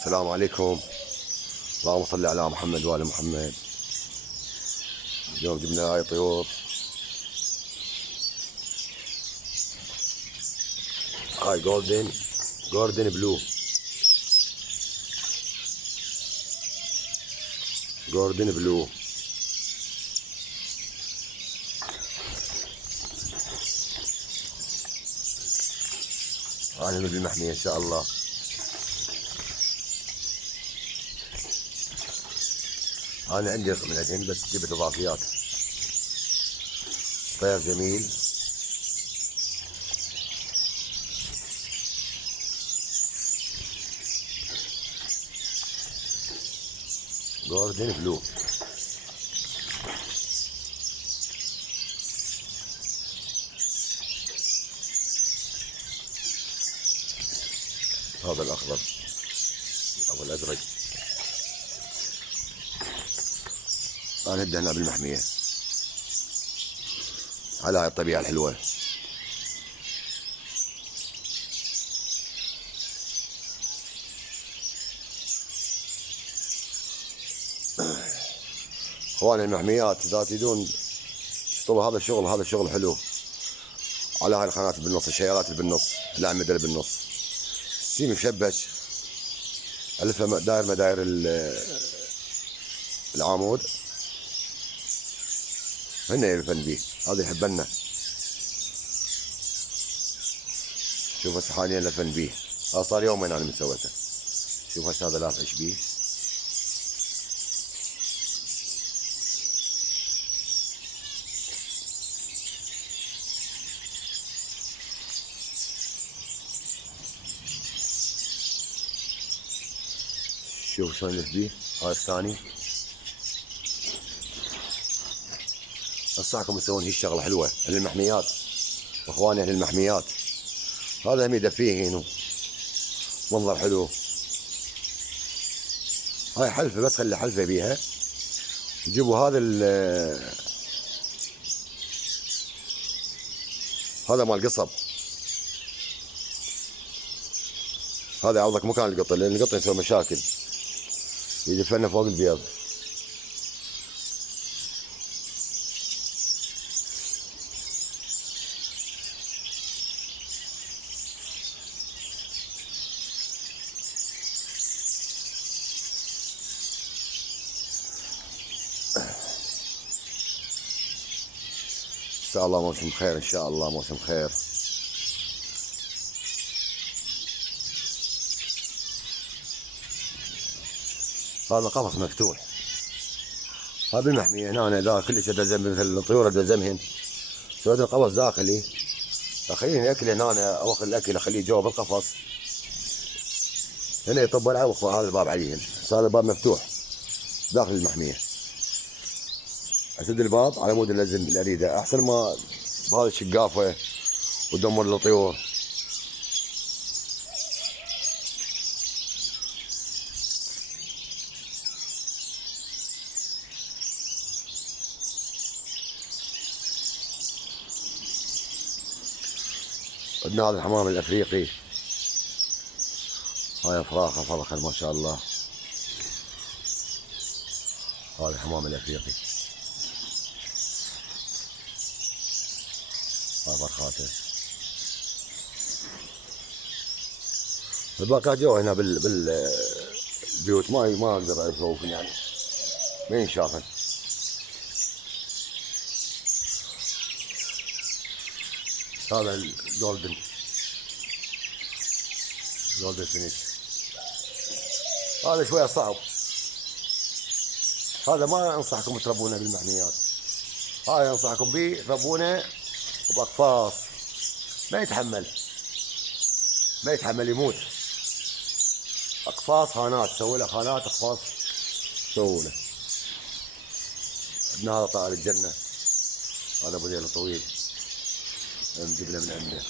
السلام عليكم. اللهم صل على محمد وآل محمد. اليوم جبنا هاي طيور، هاي جوردن بلو، جوردن بلو. هاي بالمحمية ان شاء الله. انا عندي من الهند بس جبت اضافيات. طير جميل، جوردن بلو. هذا الاخضر او الازرق. انا هنا بالمحمية على هاي الطبيعة الحلوة. اخواني المحميات اذا تريدون تشتغلوا هذا الشغل حلو على هاي القناة بالنص، الشيرات اللي بالنص، الاعمدة اللي بالنص، السيم مشبش، الفه داير مداير العمود، هن يلفن بيه، هذا يحبنا. شوف هسه حاليا لفن بيه، هذا صار يومين انا مسويته. شوف هسه هذا لافش بيه، شوف شلون يلف بيه. هذا الثاني. انصحكم تسوون هي الشغله حلوه اهل المحميات، واخواني اهل المحميات. هذا هم يدفيه هنا، منظر حلو. هاي حلفه، بس خلي حلفه بيها. جيبوا هذا مال قصب، هذا عوضك مكان القط، لان القط يسوي مشاكل يدفنه فوق البيض. ان شاء الله موسم خير، ان شاء الله موسم خير. هذا قفص مفتوح، هذا بالمحمية هنا. أنا ذا كلش أدزم مثل الطيور أدزمهن، سويت القفص داخلي، أخليهن يأكل هنا. أنا أوخر الأكل أخليه جوا بالقفص، هنا يطب العوق هذا الباب عليهن. هذا الباب مفتوح داخل المحمية، أسد الباب على مود نلزم بالأريدة أحسن ما بهذه الشقافة ودمر الطيور. عندنا هذا الحمام الأفريقي، هاي فراخة فرخة ما شاء الله. هذا الحمام الأفريقي، هاي فرخاته. الباقات جوا هنا بالبيوت، ما اقدر اشوفهم يعني، ما ينشافن. هذا الجولدن فينيش، هذا شويه صعب، هذا ما انصحكم تربونه بالمحميات. هاي انصحكم به تربونه باقفاص، ما يتحمل يموت. اقفاص خانات، سووا له خانات اقفاص سووا له. عندنا هذا طائر الجنه، هذا ابو ذيل طويل نجيب له من عنده.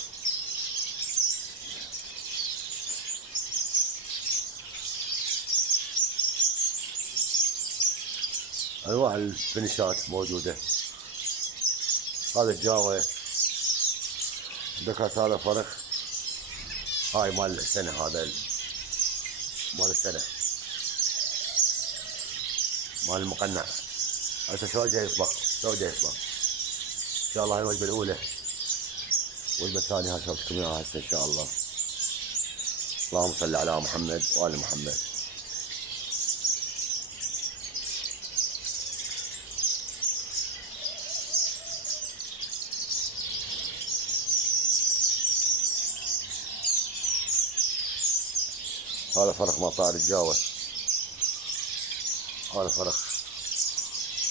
انواع الفينيشات موجوده. هذا الجاوة دكاس، هذا فرخ، هاي مال السنه، هذا مال السنة، مال المقنع. هسه شلون جاي يصبغ، شلون جاي يصبغ. ان شاء الله هاي الوجبة الأولى، الوجبة الثانية هاي شربتكم اياها هسه ان شاء الله. اللهم صل على محمد وآل محمد. هذا فرخ مطار الجاوة، هذا فرخ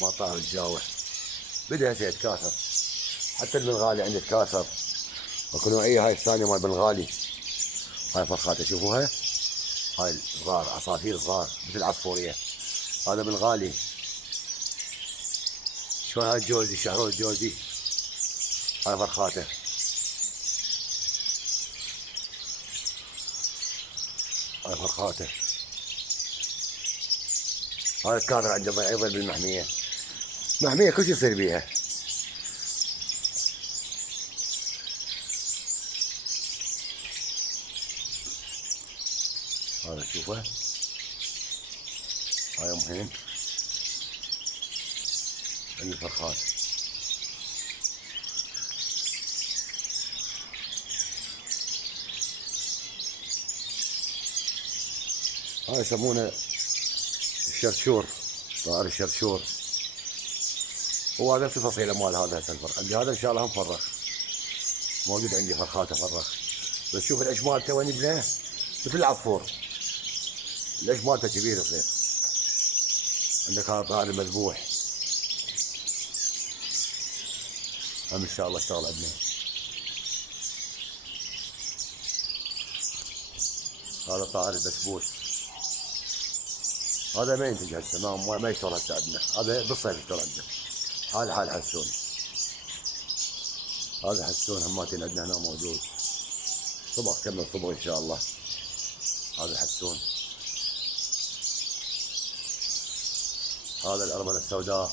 مطار الجاوة بدها هسه يتكاثر، حتى البنغالي عندي يتكاثر. اكو نوعية هاي الثانية مال بنغالي، هاي فرخات تشوفوها، هاي الصغار عصافير صغار مثل العصفورية، هذا بنغالي. شلون هاي الجوزي، شهرود الجوزي، هاي فرخاته. هاي فرخاته، هذا الكاثر عنده ايضا بالمحمية، محمية كل شيء يصير بيها. هذا شوفه، هاي ام هند الفرخات. هاي يسمونه الشرشور، طائر الشرشور. هو نفس الفصيلة مال هذا هسه الفرخ عندي، هذا ان شاء الله هم فرخ موجود عندي، فرخات افرخ. بس شوف العش مالته وين يبنى، مثل العصفور، العش مالته كبير يصير. عندك هذا طائر المذبوح هم ان شاء الله اشتغل عندنا. هذا طائر البسبوس، هذا ما ينتج هسه، ما يشتغل هسه عندنا، هذا بالصيف يشتغل عندنا. حال حسون، هذا حسون هماتين عندنا هنا موجود، صبغ كمل صبغ ان شاء الله. هذا حسون. هذا الأرملة السوداء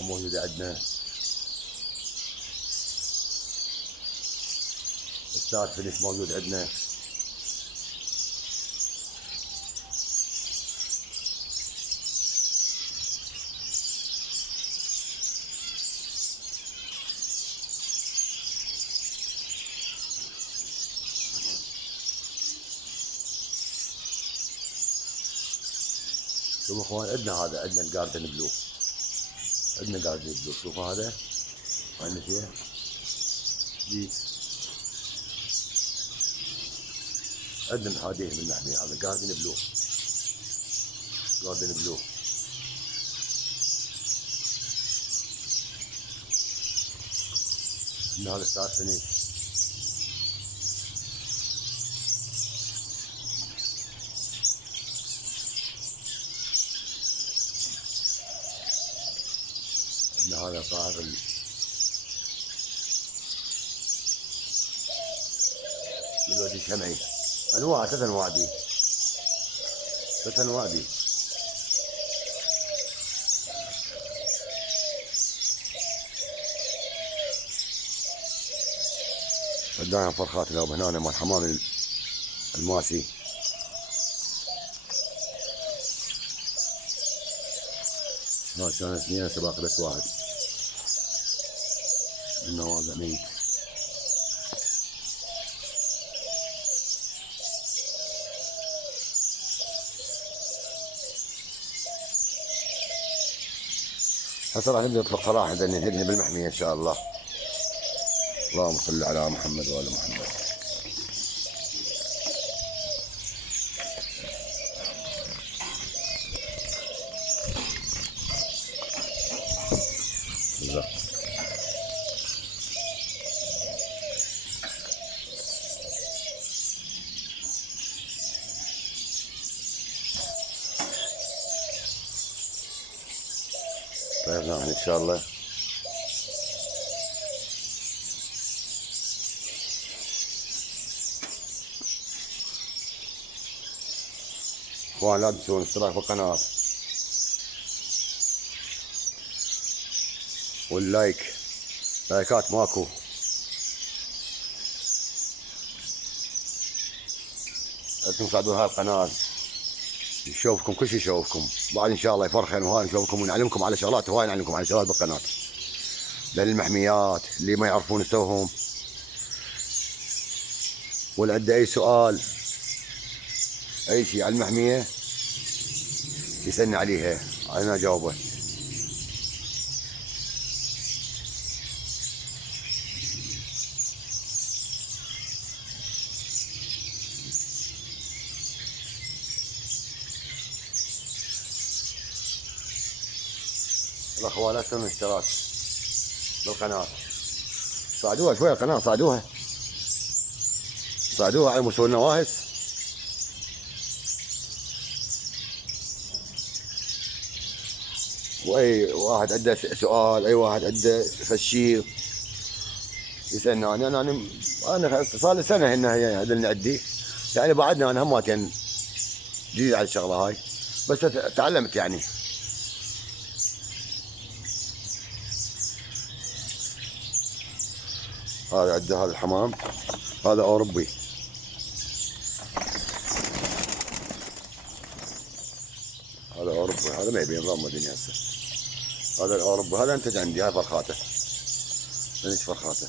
موجودة عندنا. ستار فينيش موجود عندنا. شوفوا اخوان، عندنا هذا، عندنا الجاردن بلو، عندنا جاردن بلو. شوفوا هذا عندنا فيه جيت، عندنا هذه من المحمية، هذا جاردن بلو، جاردن بلو. عندنا هذا ستار فينيش. عندنا هذا طائر الوادي الشمعي، انواع، 3 انواع دي، 3 انواع دي. عندنا فرخات اليوم هنا مال حمام الماسي. هذا كان 2 سباق بس واحد، انه واقع ميت. هسه راح نبدا نطلق صراحه ننهي بالمحميه ان شاء الله. اللهم صل على محمد وآل محمد. بالله. طيب نعم ان شاء الله. اخوان لا تنسون الاشتراك بالقناة واللايك، لايكات ماكو. لازم تساعدون هاي القناة، نشوفكم كل شيء نشوفكم بعد ان شاء الله يفرحن، وهاي نشوفكم ونعلمكم على شغلات، وهاي نعلمكم على شغلات بالقناة للمحميات اللي ما يعرفون يسوهم، واللي عنده اي سؤال اي شيء على المحمية يسألني عليها انا اجاوبه. الاخوان لا تنسوا الاشتراك بالقناة، ساعدوها شوية القناة، ساعدوها على مستوى النواهس. واي واحد عنده سؤال، اي واحد عنده شيء يسالني انا صار لي سنه هنا هي هذا اللي عندي، يعني بعدنا انا هماتين جديد على الشغله هاي، بس تعلمت يعني. هذا عنده هذا الحمام، هذا اوروبي، هذا اوروبي، هذا ما يبي نظام الدنيا هسه. هذا الاوروبي هذا انتج عندي، هاي فرخاته، ليش فرخاته.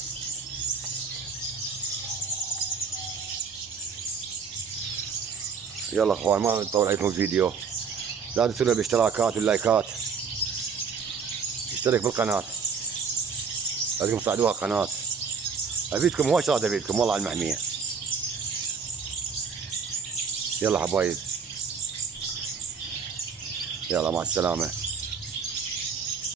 يلا اخوان ما نطول عليكم الفيديو، لا تنسونا بالاشتراكات واللايكات، اشترك بالقناة، لازم تساعدوها القناة، افيدكم وايد شغلات افيدكم والله على المحمية. يلا حبايب، يلا مع السلامة.